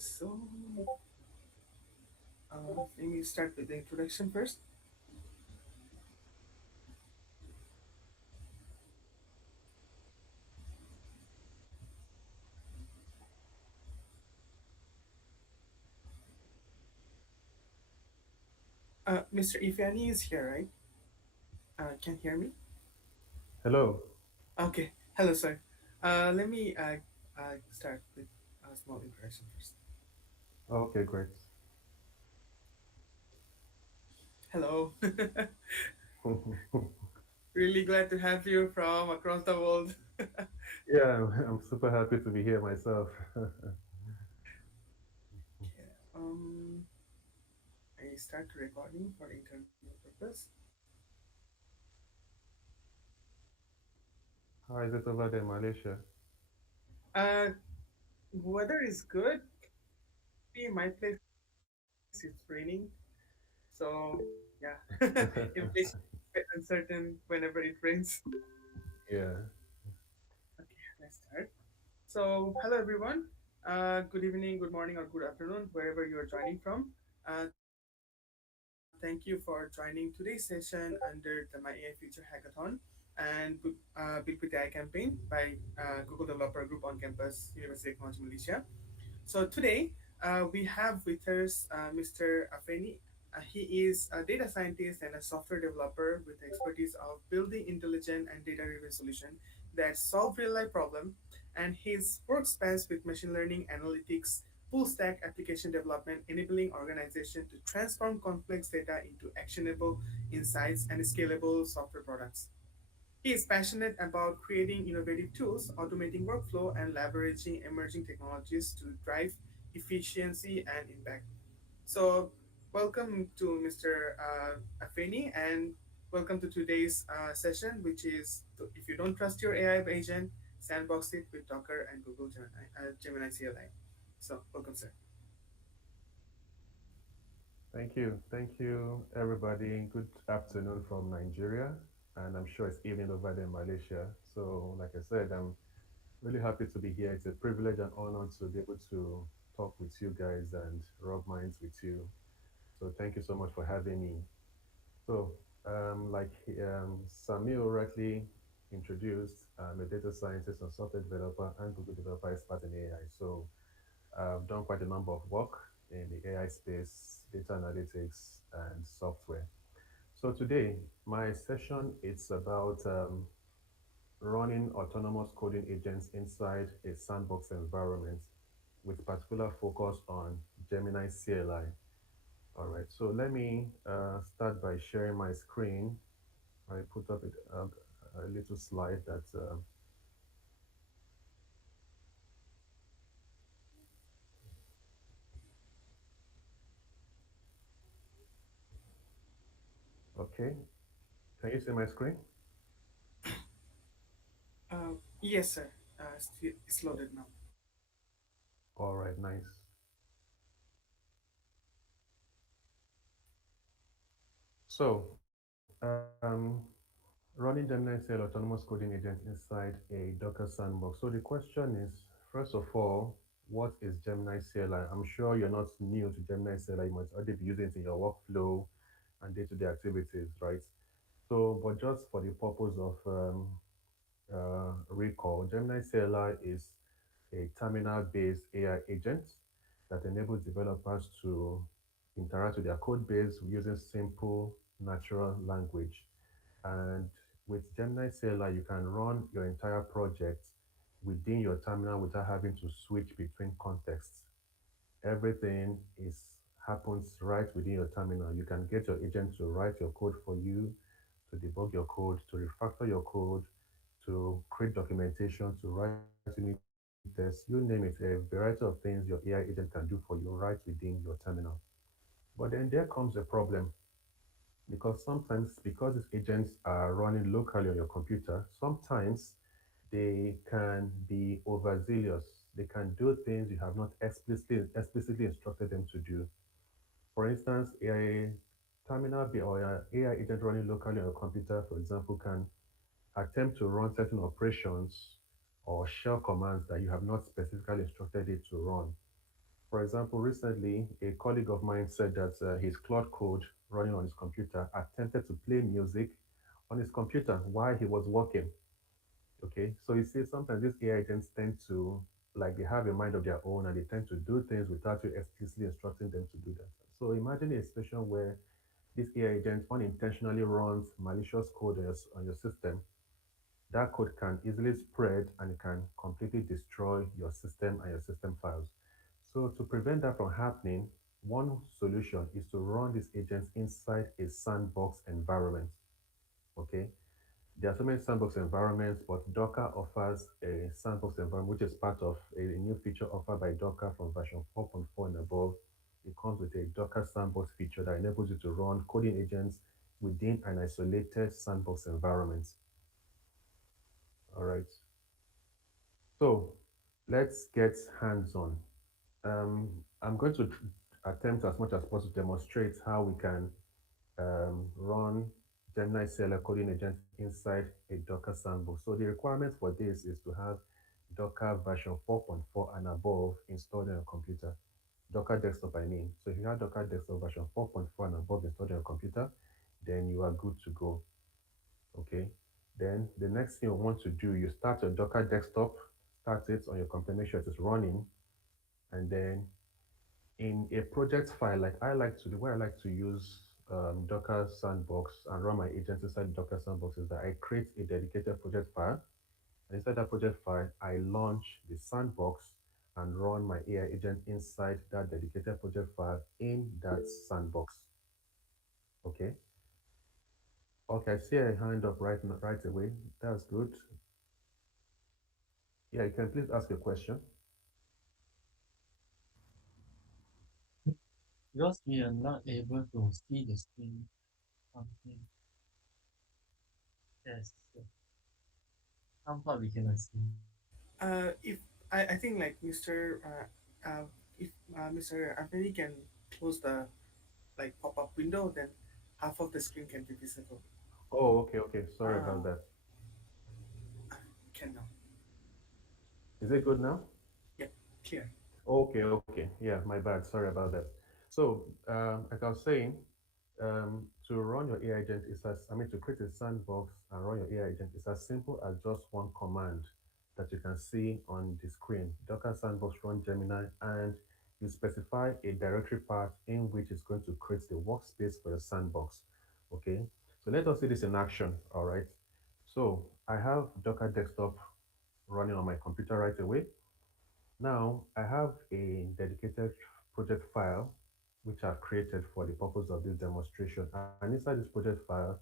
So, let me start with the introduction first. Mr. Ifeanyi is here, right? Can you hear me? Hello. Okay. Hello, sir. Let me start with a small introduction first. Okay, great. Hello. Really glad to have you from across the world. Yeah, I'm super happy to be here myself. Okay. I start recording for internal purpose. How is it over there in Malaysia? Uh, Weather is good. In my place, it's raining. So, yeah. In place, it's a bit uncertain whenever it rains. Yeah. Okay, let's start. So, hello everyone. Good evening, good morning, or good afternoon, wherever you are joining from. Thank you for joining today's session under the My AI Future Hackathon and Build with AI campaign by Google Developer Group on campus, University of Technology, Malaysia. So today we have with us Mr. Afeni. He is a data scientist and a software developer with expertise of building intelligent and data-driven solutions that solve real-life problems. And his work spans with machine learning, analytics, full-stack application development, enabling organizations to transform complex data into actionable insights and scalable software products. He is passionate about creating innovative tools, automating workflow, and leveraging emerging technologies to drive efficiency and impact. So, welcome to Mr. Afeni, and welcome to today's session, which is if you don't trust your AI agent, sandbox it with Docker and Google Gemini CLI. So, welcome, sir. Thank you. Thank you, everybody. Good afternoon from Nigeria. And I'm sure it's evening over there in Malaysia. So, like I said, I'm really happy to be here. It's a privilege and honor to be able to talk with you guys and rub minds with you. So, thank you so much for having me. So, like Samuel rightly introduced, I'm a data scientist and software developer and Google developer expert in AI. So, I've done quite a number of work in the AI space, data analytics, and software. So today, my session it's about running autonomous coding agents inside a sandbox environment with particular focus on Gemini CLI. All right, so let me start by sharing my screen. I put up a little slide that, okay. Can you see my screen? Yes, sir. It's loaded now. All right, nice. So, running Gemini Cell autonomous coding agents inside a Docker sandbox. So the question is, first of all, what is Gemini CLI? I'm sure you're not new to Gemini CLI. You must already be using it in your workflow and day-to-day activities, right? So, but just for the purpose of recall, Gemini CLI is a terminal-based AI agent that enables developers to interact with their code base using simple natural language. And with Gemini CLI, you can run your entire project within your terminal without having to switch between contexts. Everything is happens right within your terminal. You can get your agent to write your code for you, to debug your code, to refactor your code, to create documentation, to write unit tests, you name it, a variety of things your AI agent can do for you right within your terminal. But then there comes a problem because sometimes, because these agents are running locally on your computer, sometimes they can be overzealous. They can do things you have not explicitly instructed them to do. For instance, a or an AI agent running locally on your computer, for example, can attempt to run certain operations or shell commands that you have not specifically instructed it to run. For example, recently, a colleague of mine said that his Claude code running on his computer attempted to play music on his computer while he was working. Okay, so you see, sometimes these AI agents tend to, like, they have a mind of their own and they tend to do things without you explicitly instructing them to do that. So imagine a situation where this AI agent unintentionally runs malicious code on your system. That code can easily spread and it can completely destroy your system and your system files. So to prevent that from happening, one solution is to run these agents inside a sandbox environment. Okay. There are so many sandbox environments, but Docker offers a sandbox environment, which is part of a new feature offered by Docker from version 4.4 and above. It comes with a Docker sandbox feature that enables you to run coding agents within an isolated sandbox environment. All right. So let's get hands-on. I'm going to attempt as much as possible to demonstrate how we can run Gemini CLI coding agent inside a Docker sandbox. So the requirement for this is to have Docker version 4.4 and above installed on your computer. Docker desktop, I mean. So if you have Docker desktop version 4.4 and above installed on your computer, then you are good to go. Okay. Then the next thing you want to do, you start your Docker desktop, start it on your computer, make sure it is running, and then in a project file, like I like to, the way I like to use Docker Sandbox and run my agents inside Docker Sandbox is that I create a dedicated project file. And inside that project file, I launch the sandbox and run my AI agent inside that dedicated project file in that sandbox. Okay. Okay, I see a hand up right away. That's good. Yeah, you can please ask a question. Because we are not able to see the screen. Something. Yes. Somehow we cannot see. If I think like if Mr. Anthony can close the like pop-up window, then half of the screen can be visible. Oh, okay, okay. Sorry about Ah, that. can now. Is it good now? Yep, clear. Okay, okay. Yeah, my bad. Sorry about that. So, like I was saying, to run your AI agent is as, I mean, to create a sandbox and run your AI agent is as simple as just one command that you can see on the screen. Docker sandbox run Gemini, and you specify a directory path in which is going to create the workspace for your sandbox. Okay. So let us see this in action. All right. So I have Docker desktop running on my computer right away. Now, I have a dedicated project file which I've created for the purpose of this demonstration. And inside this project file,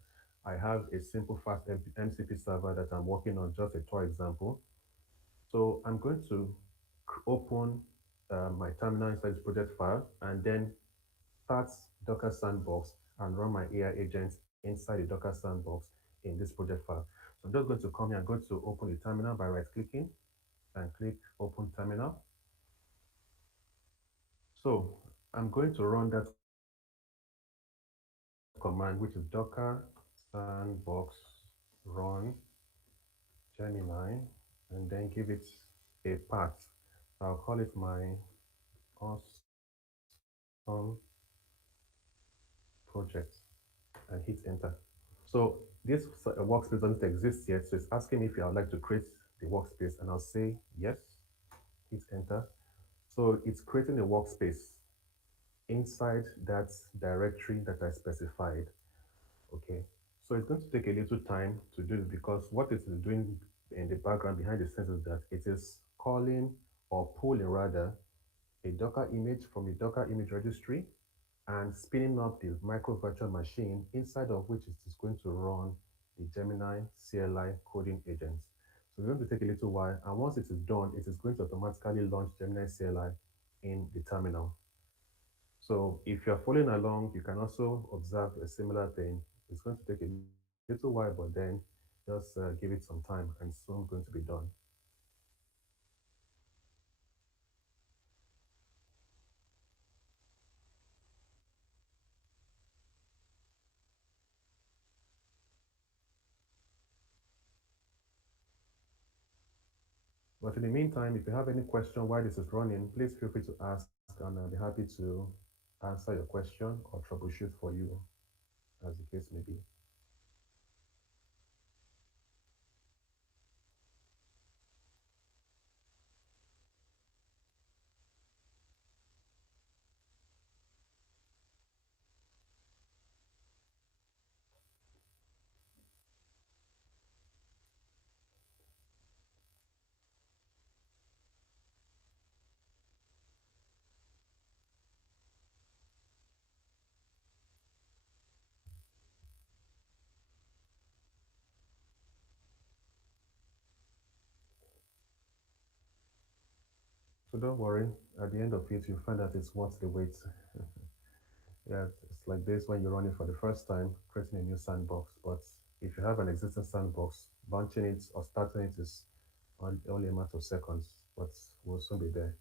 I have a simple fast MCP server that I'm working on, just a toy example. So I'm going to open my terminal inside this project file and then start Docker Sandbox and run my AI agents inside the Docker Sandbox in this project file. So I'm just going to come here, I'm going to open the terminal by right clicking and click Open Terminal. So I'm going to run that command, which is Docker sandbox run Gemini, and then give it a path. I'll call it my awesome project and hit enter. So this workspace doesn't exist yet, so it's asking me if I would like to create the workspace, and I'll say yes, hit enter. So it's creating a workspace inside that directory that I specified. Okay. So it's going to take a little time to do this because what it is doing in the background behind the scenes is that it is calling or pulling rather a Docker image from the Docker image registry and spinning up the micro virtual machine inside of which it is going to run the Gemini CLI coding agents. So it's going to take a little while, and once it is done, it is going to automatically launch Gemini CLI in the terminal. So if you're following along, you can also observe a similar thing. It's going to take a little while, but then just give it some time and soon going to be done. But in the meantime, if you have any question while this is running, please feel free to ask and I'll be happy to answer your question or troubleshoot for you, as the case may be. So don't worry, at the end of it, you'll find that it's worth the wait. Yeah, it's like this when you're running for the first time, creating a new sandbox. But if you have an existing sandbox, launching it or starting it is only a matter of seconds, but we'll soon be there.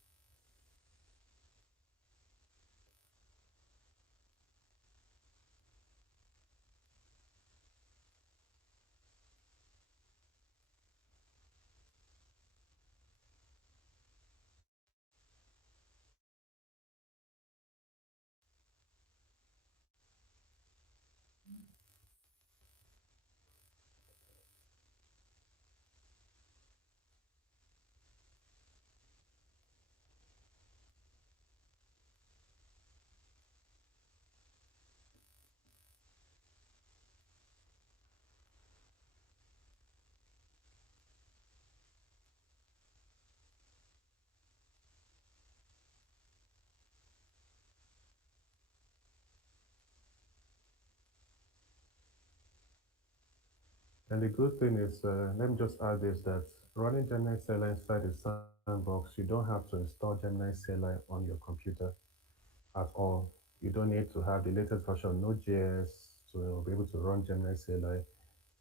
And the good thing is, let me just add this that running Gemini CLI inside the sandbox, you don't have to install Gemini CLI on your computer at all. You don't need to have the latest version of Node.js to be able to run Gemini CLI.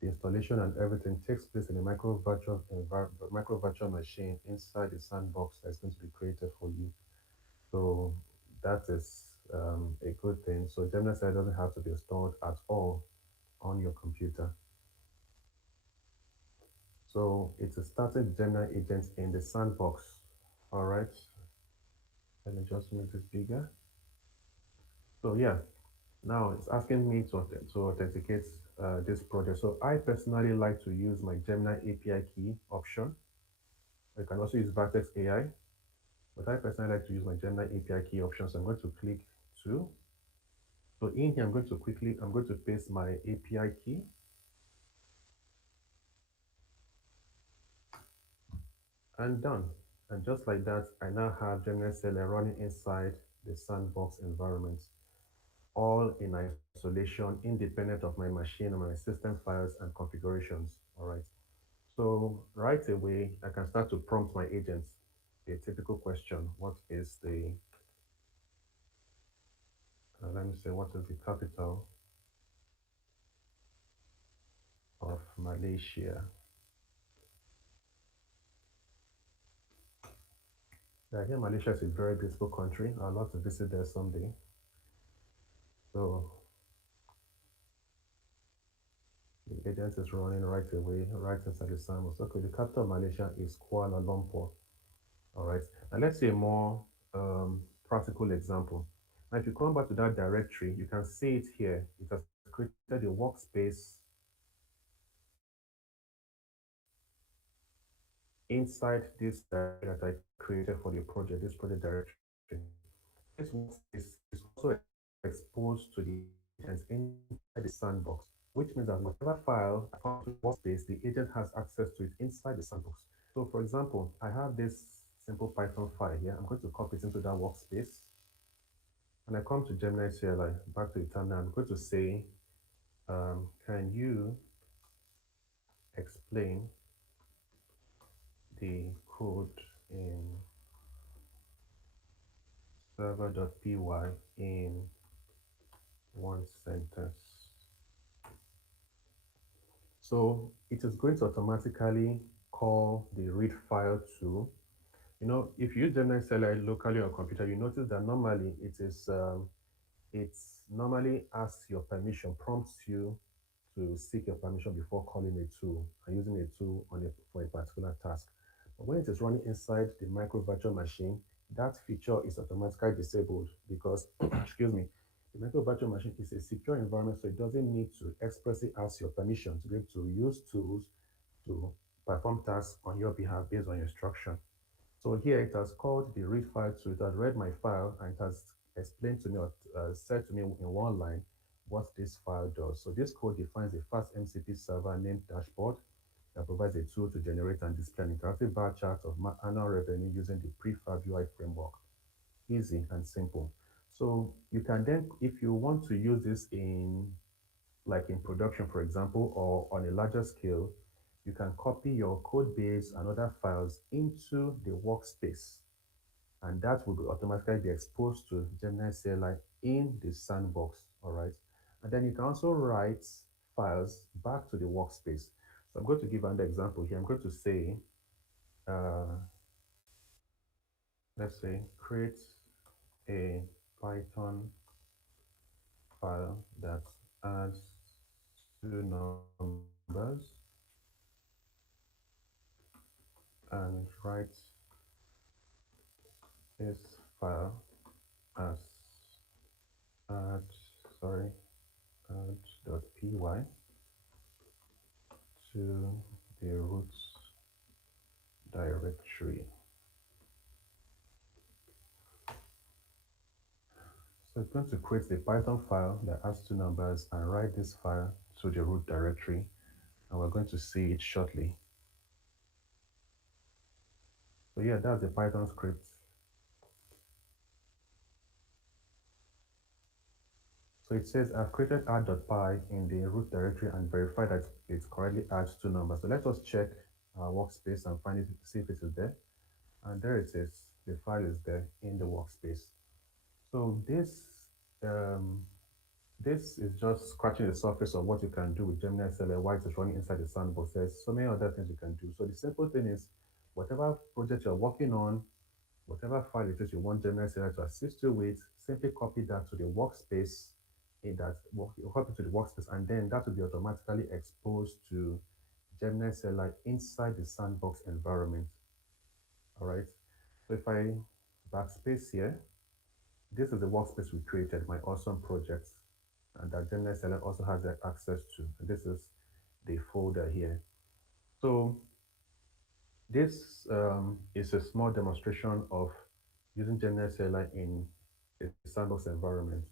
The installation and everything takes place in a micro virtual machine inside the sandbox that's going to be created for you. So that is a good thing. So Gemini CLI doesn't have to be installed at all on your computer. So it's a starting Gemini agent in the sandbox. All right. Let me just make this bigger. So yeah, now it's asking me to authenticate this project. So I personally like to use my Gemini API key option. You can also use Vertex AI, but I personally like to use my Gemini API key option. So I'm going to click to. So in here, I'm going to paste my API key and done. And just like that, I now have Gemini CLI running inside the sandbox environment, all in isolation, independent of my machine or my system files and configurations. All right. So right away, I can start to prompt my agents a typical question. What is the, let me say, what is the capital of Malaysia? Yeah, here Malaysia is a very beautiful country. I'd love to visit there someday. So the agent is running right away, right inside the sandbox. Okay, the capital of Malaysia is Kuala Lumpur. All right. Now let's see a more practical example. Now, if you come back to that directory, you can see it here. It has created a workspace inside this directory that I created for the project, this project directory. This workspace is also exposed to the agents inside the sandbox, which means that whatever file I come to this workspace, the agent has access to it inside the sandbox. So for example, I have this simple Python file here. I'm going to copy it into that workspace. And I come to Gemini CLI, back to the terminal. I'm going to say, can you explain the code in server.py in one sentence? So it is going to automatically call the read file to, if you use Gemini CLI locally on computer, you notice that normally it's normally asks your permission, prompts you to seek your permission before calling a tool and using a tool for a particular task. But when it is running inside the micro virtual machine, that feature is automatically disabled because, excuse me, the micro virtual machine is a secure environment, so it doesn't need to expressly ask your permission to be able to use tools to perform tasks on your behalf based on your instruction. So here it has called the read file tool. It has read my file and it has explained to me or said to me in one line what this file does. So this code defines a fast MCP server named dashboard that provides a tool to generate and display an interactive bar chart of annual revenue using the prefab UI framework. Easy and simple. So you can then, if you want to use this in like in production, for example, or on a larger scale, you can copy your code base and other files into the workspace, and that will be automatically be exposed to Gemini CLI in the sandbox. All right. And then you can also write files back to the workspace. So I'm going to give an example here. I'm going to say, uh, let's say, create a Python file that adds two numbers and write this file as add, sorry, add.py to the root directory. So it's going to create a Python file that has two numbers and write this file to the root directory. And we're going to see it shortly. So yeah, that's the Python script. So it says I've created add.py in the root directory and verified that it correctly adds two numbers. So let us check our workspace and find it, see if it is there. And there it is. The file is there in the workspace. So um, this is just scratching the surface of what you can do with Gemini CLI while it's running inside the sandbox. There's so many other things you can do. So the simple thing is, whatever project you're working on, whatever file it is you want Gemini CLI to assist you with, simply copy that to the workspace in that you copy to the workspace, and then that will be automatically exposed to Gemini CLI inside the sandbox environment. All right. So if I backspace here, this is the workspace we created, my awesome projects, and that Gemini Seller also has access to. And this is the folder here. So this is a small demonstration of using Gemini Seller in a sandbox environment.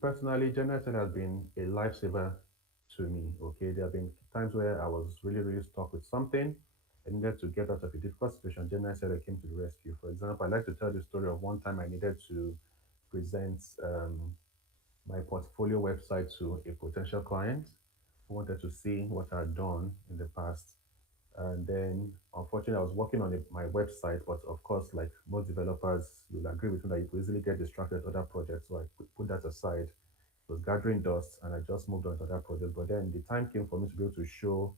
Personally, Gemini Seller has been a lifesaver to me. Okay, there have been times where I was really stuck with something. I needed to get out of a difficult situation. Gemini Seller came to the rescue. For example, I like to tell the story of one time I needed to present my portfolio website to a potential client who wanted to see what I'd done in the past. And then, unfortunately, I was working on my website, but of course, like most developers, you'll agree with me that you could easily get distracted with other projects. So I put that aside. It was gathering dust, and I just moved on to other projects. But then the time came for me to be able to show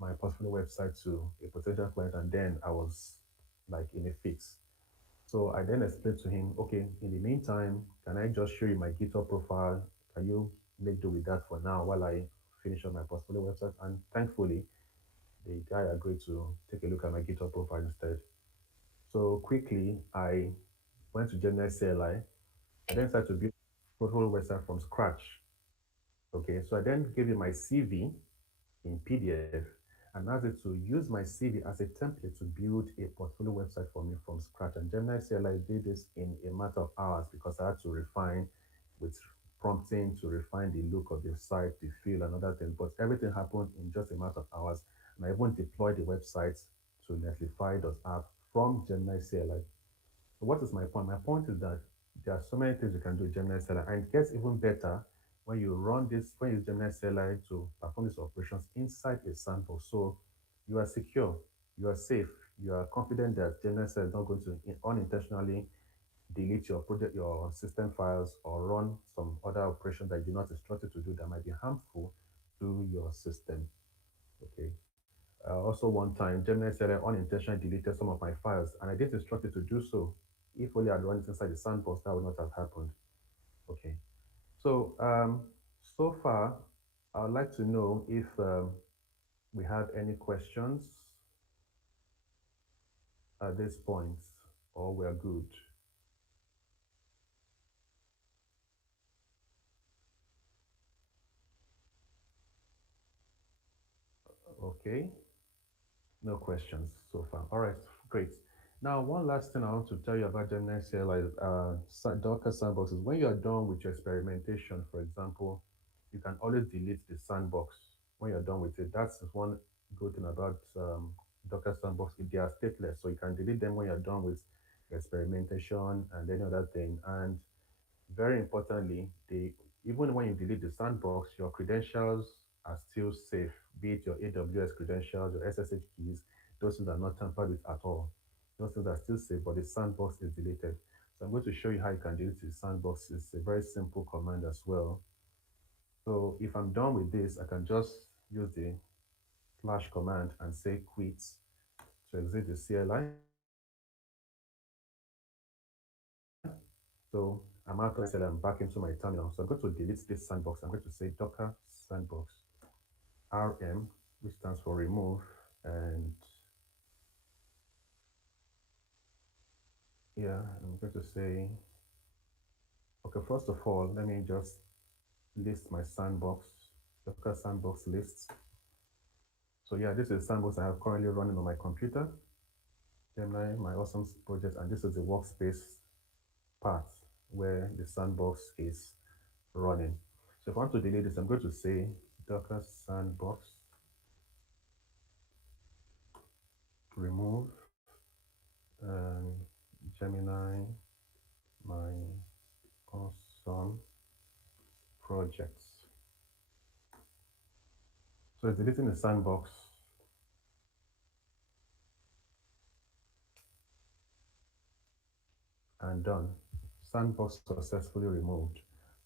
my portfolio website to a potential client, and then I was like in a fix. So I then explained to him, okay, in the meantime, can I just show you my GitHub profile? Can you make do with that for now while I finish on my portfolio website? And thankfully, the guy agreed to take a look at my GitHub profile instead. So quickly, I went to Gemini CLI. I then started to build a portfolio website from scratch. Okay, so I then gave you my CV in PDF and asked it to use my CV as a template to build a portfolio website for me from scratch. And Gemini CLI did this in a matter of hours because I had to refine with prompting to refine the look of the site, the feel, and other things. But everything happened in just a matter of hours. And I even deployed the website to Netlify.app from Gemini CLI. So what is my point? My point is that there are so many things you can do with Gemini CLI, and it gets even better when you run this, when you use Gemini CLI to perform these operations inside a sandbox. So you are secure, you are safe, you are confident that Gemini CLI is not going to unintentionally delete your project, your system files, or run some other operations that you do not instruct it to do that might be harmful to your system. Okay. Also, one time, Gemini said I unintentionally deleted some of my files, and I didn't instruct it to do so. If only I'd run it inside the sandbox, that would not have happened. Okay. So, so far, I would like to know if we have any questions at this point. or we're good. Okay, no questions so far. All right, great. Now, one last thing I want to tell you about Gemini CLI is Docker Sandbox is when you're done with your experimentation, for example, you can always delete the sandbox when you're done with it. That's one good thing about Docker Sandbox. They are stateless, so you can delete them when you're done with your experimentation and any other thing. And very importantly, even when you delete the sandbox, your credentials are still safe, be it your AWS credentials, your SSH keys, those things are not tampered with at all. Those things are still safe, but the sandbox is deleted. So I'm going to show you how you can delete the sandbox. It's a very simple command as well. So if I'm done with this, I can just use the slash command and say quit to exit the CLI. So I'm out of the CLI, I'm back into my terminal. So I'm going to delete this sandbox. I'm going to say Docker Sandbox RM, which stands for remove. And yeah, I'm going to say, okay, first of all, let me just list my sandbox, Docker Sandbox list. So yeah, this is sandbox I have currently running on my computer, Gemini, my awesome project, and this is the workspace part where the sandbox is running. So if I want to delete this, I'm going to say Docker Sandbox remove Gemini, my awesome projects. So it's deleting the sandbox and done. Sandbox successfully removed.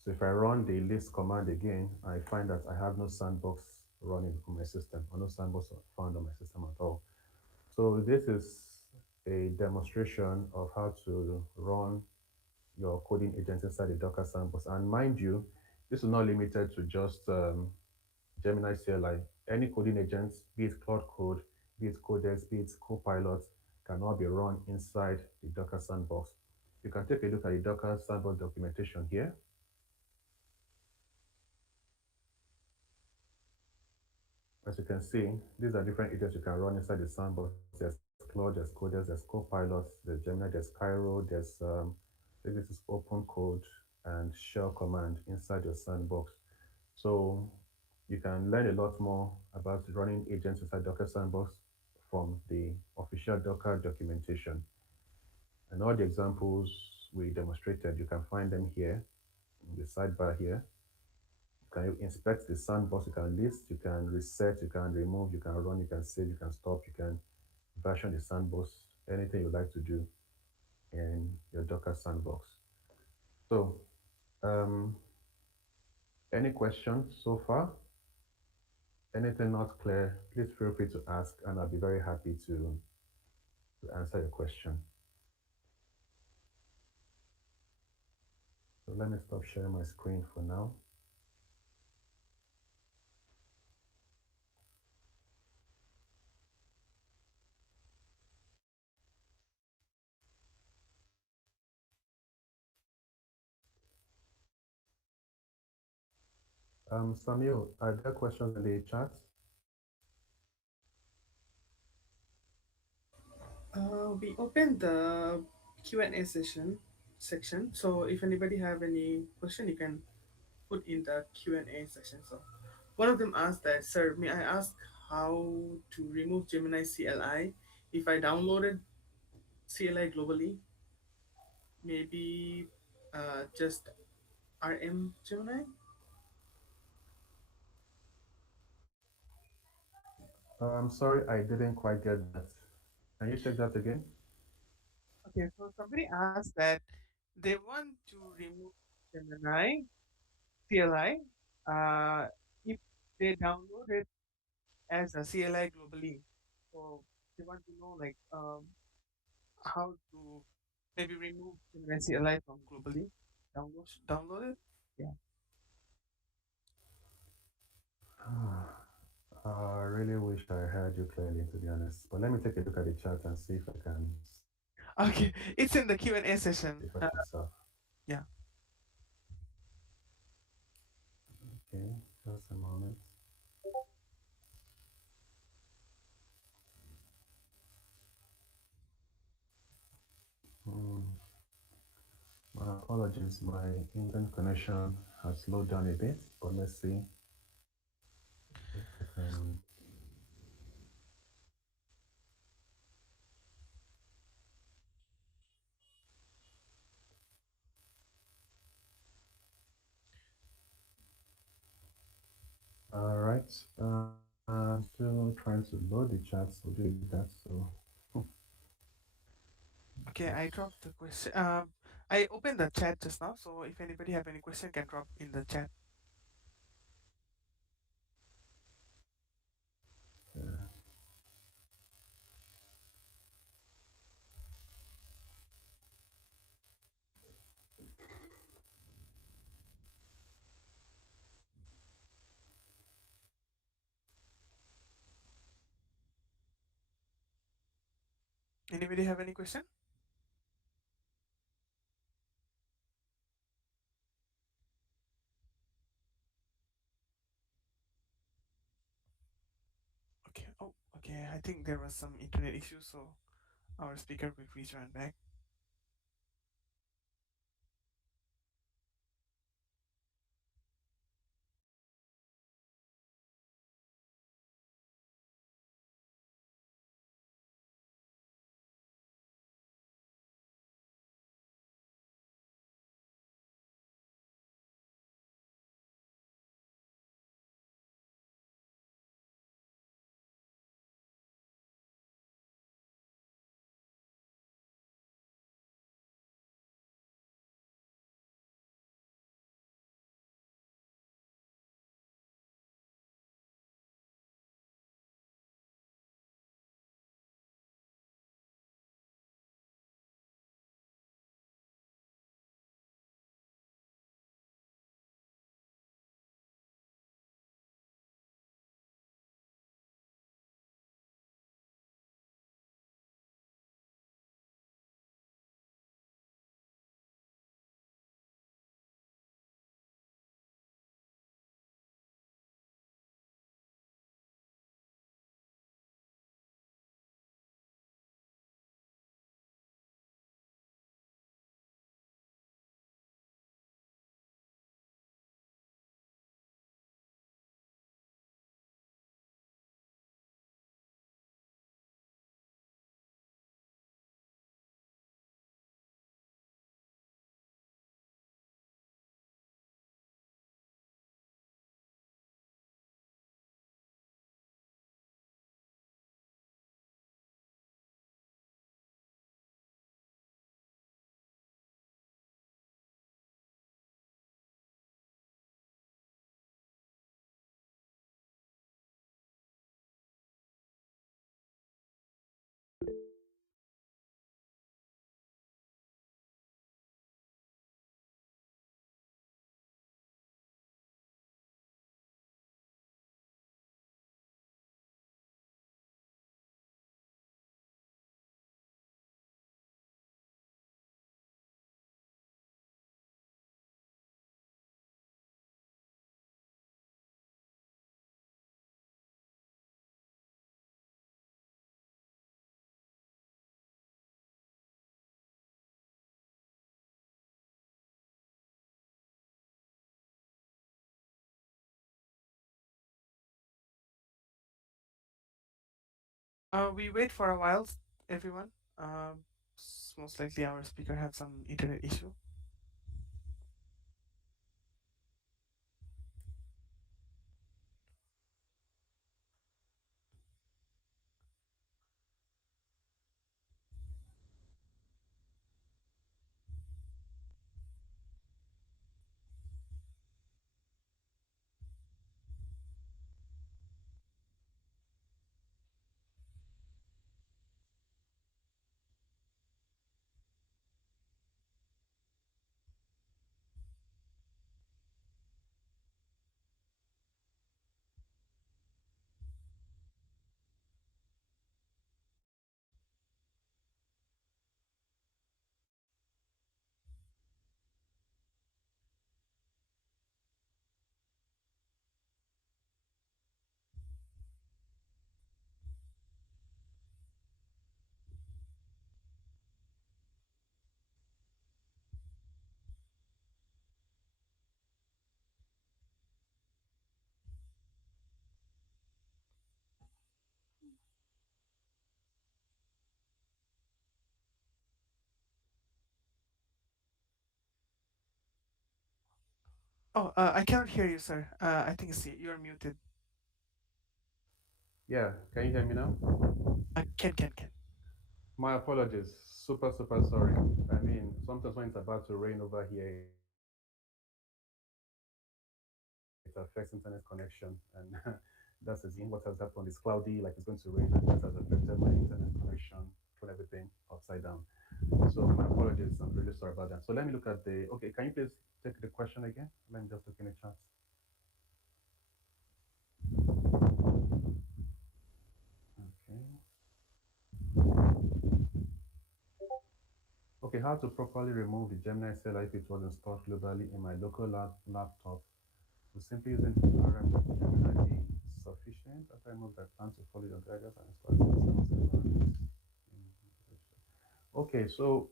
So if I run the list command again, I find that I have no sandbox running on my system, or no sandbox found on my system at all. So this is a demonstration of how to run your coding agent inside the Docker sandbox. And mind you, this is not limited to just Gemini CLI. Any coding agents, be it Cloud Code, be it Codex, be it Copilot, can all be run inside the Docker sandbox. You can take a look at the Docker sandbox documentation here. As you can see, these are different agents you can run inside the sandbox. There's Claude, there's Codex, there's Copilot, there's Gemini, there's Cairo, this is open code and shell command inside your sandbox. So you can learn a lot more about running agents inside Docker Sandbox from the official Docker documentation. And all the examples we demonstrated, you can find them here in the sidebar here. You can inspect the sandbox, you can list, you can reset, you can remove, you can run, you can save, you can stop, you can version the sandbox, anything you like to do in your Docker sandbox. So, um, any questions so far? Anything not clear, please feel free to ask, and I'll be very happy to answer your question. So let me stop sharing my screen for now. Samuel, are there questions in the chat? We opened the Q&A session section. So if anybody have any question, you can put in the Q&A section. So one of them asked that, sir, may I ask how to remove Gemini CLI if I downloaded CLI globally? Maybe just RM Gemini? I'm sorry, I didn't quite get that. Can you take that again? Okay, so somebody asked that they want to remove Gemini CLI if they download it as a CLI globally. So they want to know like how to maybe remove Gemini CLI from globally. Download it. Yeah. I really wish I heard you clearly, to be honest. But let me take a look at the chat and see if I can. Okay, it's in the Q&A session. device itself. Yeah. Okay, just a moment. Hmm. My apologies, my internet connection has slowed down a bit, but let's see if I can. All right, I'm still trying to load the chat, so do that. So Okay, I just dropped the question. I opened the chat just now, so if anybody have any question, can drop in the chat. uh, Anybody have any question? Okay. Oh, okay. I think there was some internet issue, so our speaker will rejoin back. We wait for a while, everyone. Most likely our speaker have some internet issue. Oh, I cannot hear you, sir. I think you're muted. Yeah, can you hear me now? Can. My apologies. Super, super sorry. I mean, sometimes when it's about to rain over here, it affects internet connection. And that's assuming what has happened is cloudy, like it's going to rain, and that has affected my internet connection, thrown everything upside down. So my apologies. I'm really sorry about that. So let me look at the. Okay, can you please take the question again? Let me just look in the chat. Okay. Okay, how to properly remove the Gemini CLI if it was installed globally in my local laptop. Will simply using RM Gemini be sufficient? After I move, I plan to follow your guidance and install it in several environments. Okay, so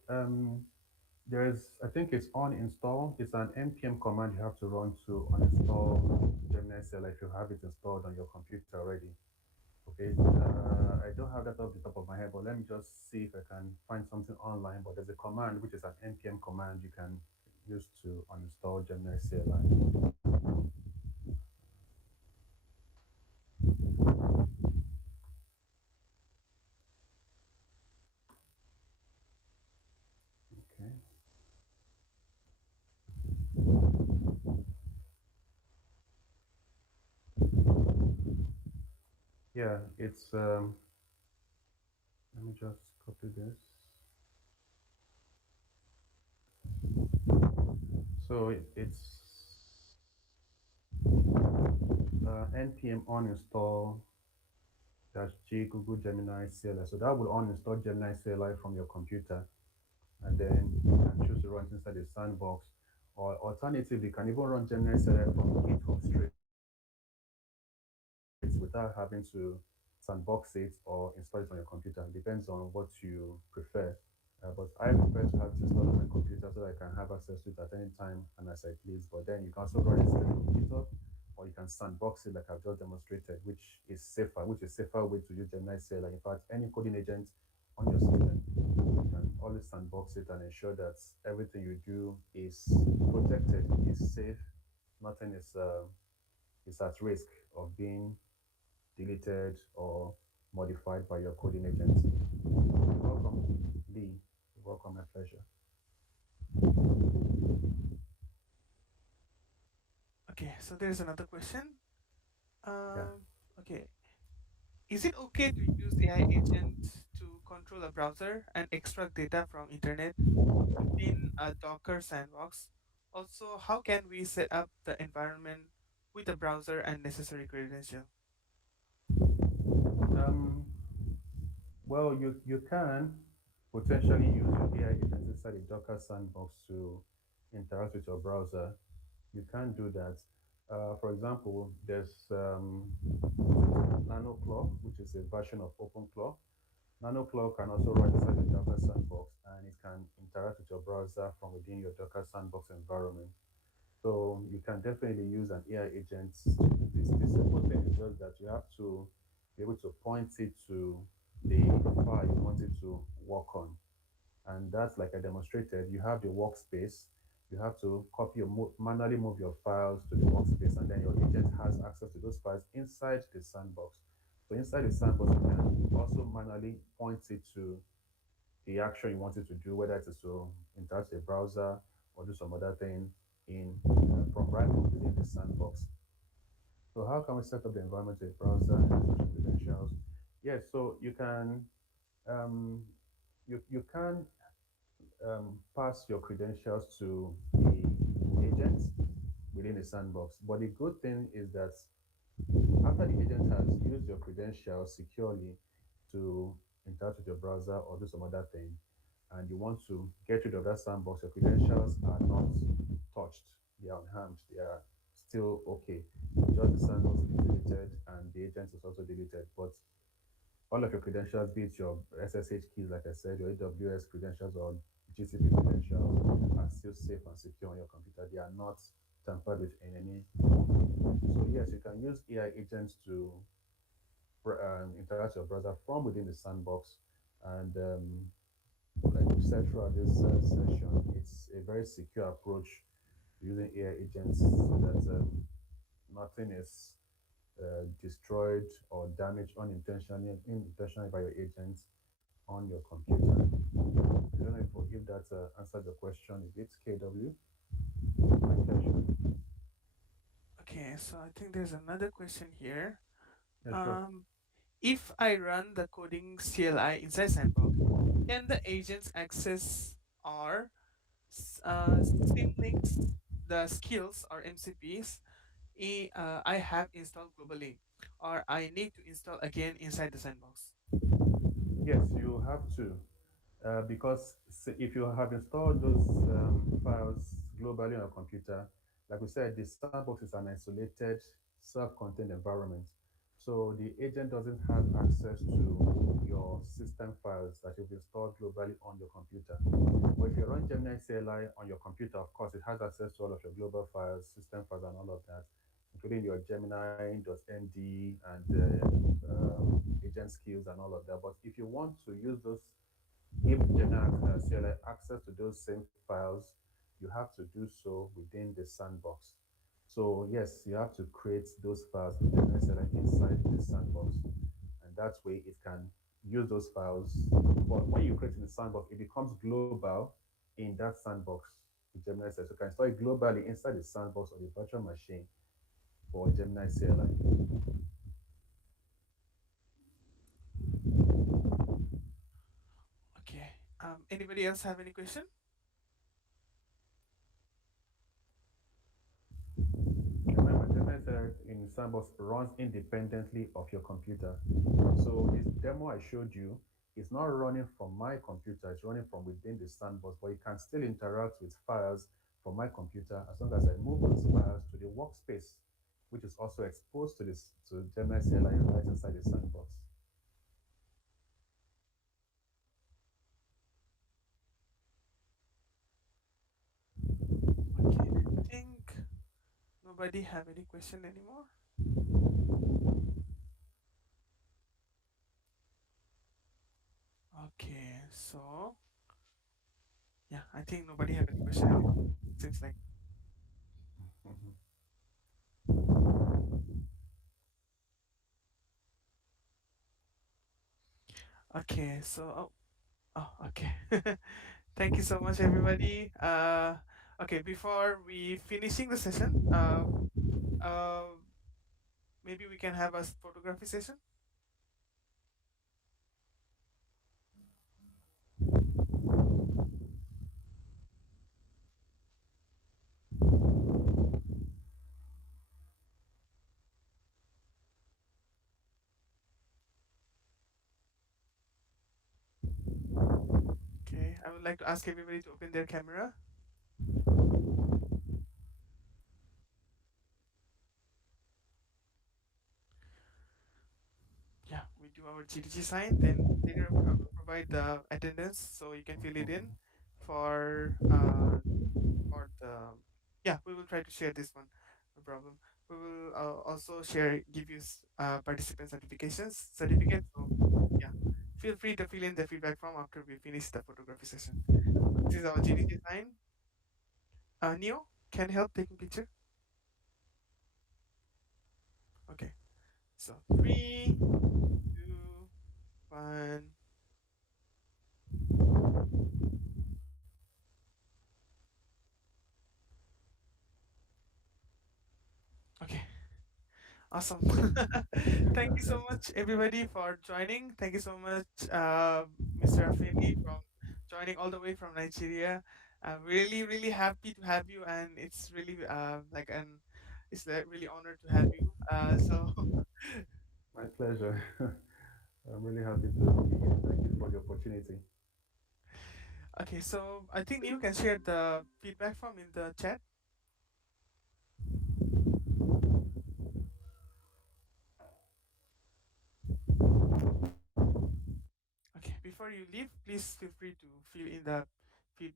I think it's uninstall. It's an npm command you have to run to uninstall Gemini CLI if you have it installed on your computer already. Okay, I don't have that off the top of my head, but let me just see if I can find something online. But there's a command which is an npm command you can use to uninstall Gemini CLI. Okay, yeah, it's let me just copy this. So it's npm uninstall dash g Google Gemini CLI. So that will uninstall Gemini CLI from your computer, and then you can choose to run it inside the sandbox. Or alternatively, you can even run Gemini CLI from GitHub straight without having to sandbox it or install it on your computer. It depends on what you prefer. But I prefer to have it installed on my computer so that I can have access to it at any time and as I please. But then you can also run it straight from GitHub, or you can sandbox it like I've just demonstrated, which is safer way to use Gemini CLI. In fact, any coding agent on your system, you can always sandbox it and ensure that everything you do is protected, is safe, nothing is at risk of being deleted or modified by your coding agent. You're welcome, Lee. You're welcome, my pleasure. Okay, so there's another question. Yeah. Um, okay, is it okay to use AI agents to control a browser and extract data from internet within a Docker sandbox? Also, how can we set up the environment with a browser and necessary credential? Um, well, you can potentially use your AI agent inside a Docker sandbox to interact with your browser. You can do that. For example, there's NanoClaw, which is a version of OpenClaw. NanoClaw can also run inside the Docker sandbox, and it can interact with your browser from within your Docker sandbox environment. So you can definitely use an AI agent to do this. The simple thing is just that you have to be able to point it to the file you want it to work on. And that's like I demonstrated. You have the workspace. You have to manually move your files to the workspace, and then your agent has access to those files inside the sandbox. So inside the sandbox, you can also manually point it to the action you want it to do, whether it is to interact with a browser or do some other thing from right from within the sandbox. So how can we set up the environment with browser and social credentials? Yes, so um, you can pass your credentials to the agent within the sandbox. But the good thing is that after the agent has used your credentials securely to interact with your browser or do some other thing, and you want to get rid of that sandbox, your credentials are not touched, they are unharmed, they are still okay. Just the sandbox is deleted and the agent is also deleted. But all of your credentials, be it your SSH keys, like I said, your AWS credentials or GCP credentials, are still safe and secure on your computer. They are not tampered with in any form. So yes, you can use AI agents to interact with your browser from within the sandbox. And like we said throughout this session, it's a very secure approach. using AI agents so that nothing is destroyed or damaged unintentionally by your agents on your computer. I don't know if that answered the question. If it's KW, my pleasure. Okay, so I think there's another question here. Yeah, sure. Um, if I run the coding CLI inside Sandbox, can the agents access or symlinks the skills or MCPs I have installed globally, or I need to install again inside the Sandbox? Yes, you have to. Because if you have installed those files globally on your computer, like we said, the sandbox is an isolated, self-contained environment. So the agent doesn't have access to your system files that you've installed globally on your computer. But if you run Gemini CLI on your computer, of course, it has access to all of your global files, system files, and all of that, including your Gemini.md and agent skills and all of that. But if you want to use those give Gemini CLI access to those same files, you have to do so within the sandbox. So yes, you have to create those files in Gemini CLI inside the sandbox, and that way it can use those files. But when you create in the sandbox, it becomes global in that sandbox with Gemini CLI. So you can install it globally inside the sandbox or the virtual machine for Gemini CLI. Okay. Anybody else have any question? Remember, Gemini in Sandbox runs independently of your computer. So this demo I showed you is not running from my computer, it's running from within the Sandbox, but you can still interact with files from my computer as long as I move those files to the workspace, which is also exposed to this to Gemini CLI right inside the Sandbox. Okay. I think nobody have any question anymore. Okay. So yeah, I think nobody have any question anymore. Seems like. Mhm. Okay. So okay. Thank you so much, everybody. Okay, before we finishing the session, uh, maybe we can have a photography session. Okay, I would like to ask everybody to open their camera. Yeah, we do our GDG sign. Then later I will provide the attendance so you can fill it in for the. Yeah, we will try to share this one. No problem. We will also give you participant certificates. So yeah, feel free to fill in the feedback form after we finish the photography session. This is our GDG sign. Neo, can you help taking picture? Okay. So 3, 2, 1. Okay. Awesome. Thank you so much, everybody, for joining. Thank you so much, Mr. Afeni, from joining all the way from Nigeria. I'm really, really happy to have you, and it's really it's like really honored to have you. So My pleasure. I'm really happy to be here. Thank you for the opportunity. okay, so I think you can share the feedback form in the chat. Okay, before you leave, please feel free to fill in the